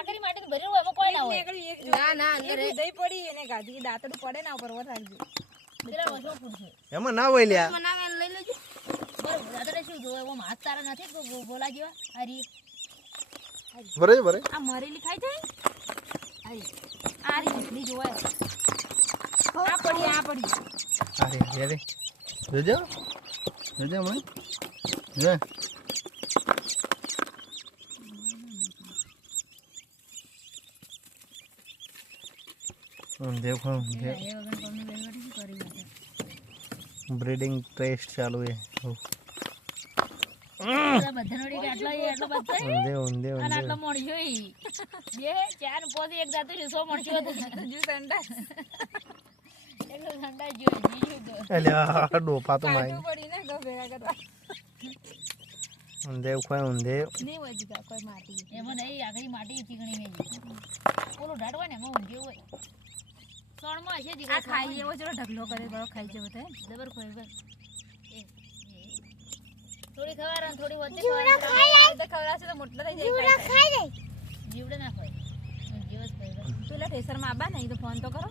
આકરી માટે ભરી હોય એમાં કોઈ ના હોય ના ના અંદર દહીં પડી એને ગાધી દાંતડું પડે ના ઉપર રાખજો પેલા વસો પૂછે એમાં ના હોય લ્યા બનાવે લઈ લેજો બરોબર દાંતડે શું જોવે એવો હાથ તારા નથી બોલા જેવા હરી ભરે ભરે આ મરેલી ખાઈ જાય હરી આ રીતની જોવે આ પડી અરે અરે જોજો જોજો મને જો देखो ब्रीडिंग टेस्ट चालू है બધાનોડી આટલા બધા ઊંધે ઊંધે અને આટલા મોણ જોઈ બે ચાર પોતે એક જાતું છે 100 મણ જો જો સંડા એટલો ઠંડા જોઈ બીજું તો અલ્યા ડોપા તો માઈ કાટું પડી ને ગો ભેગા કરવા ઊંધે કોઈ ઊંધે નહીં હોય જીગા કોઈ માટી એમાં નહીં આગળ માટી ચીકણી મેં ઓલો ઢાડ હોય ને એમાં ઊંઘે હોય સોણમાં હશે દીકરા આ ખાઈ એવો ચલો ઢગલો કરે બરો ખાઈ જવો તો જબર કોઈ બસ થોડી ખવાર અને થોડી વધે ખવાર તો ખવડાવશે તો મોટલો થઈ જાય ખાઈ જાય જીવડે ના ખાય જીવસ ખાય પેલા ઠેસરમાં આબા નહીં તો ફોન તો કરો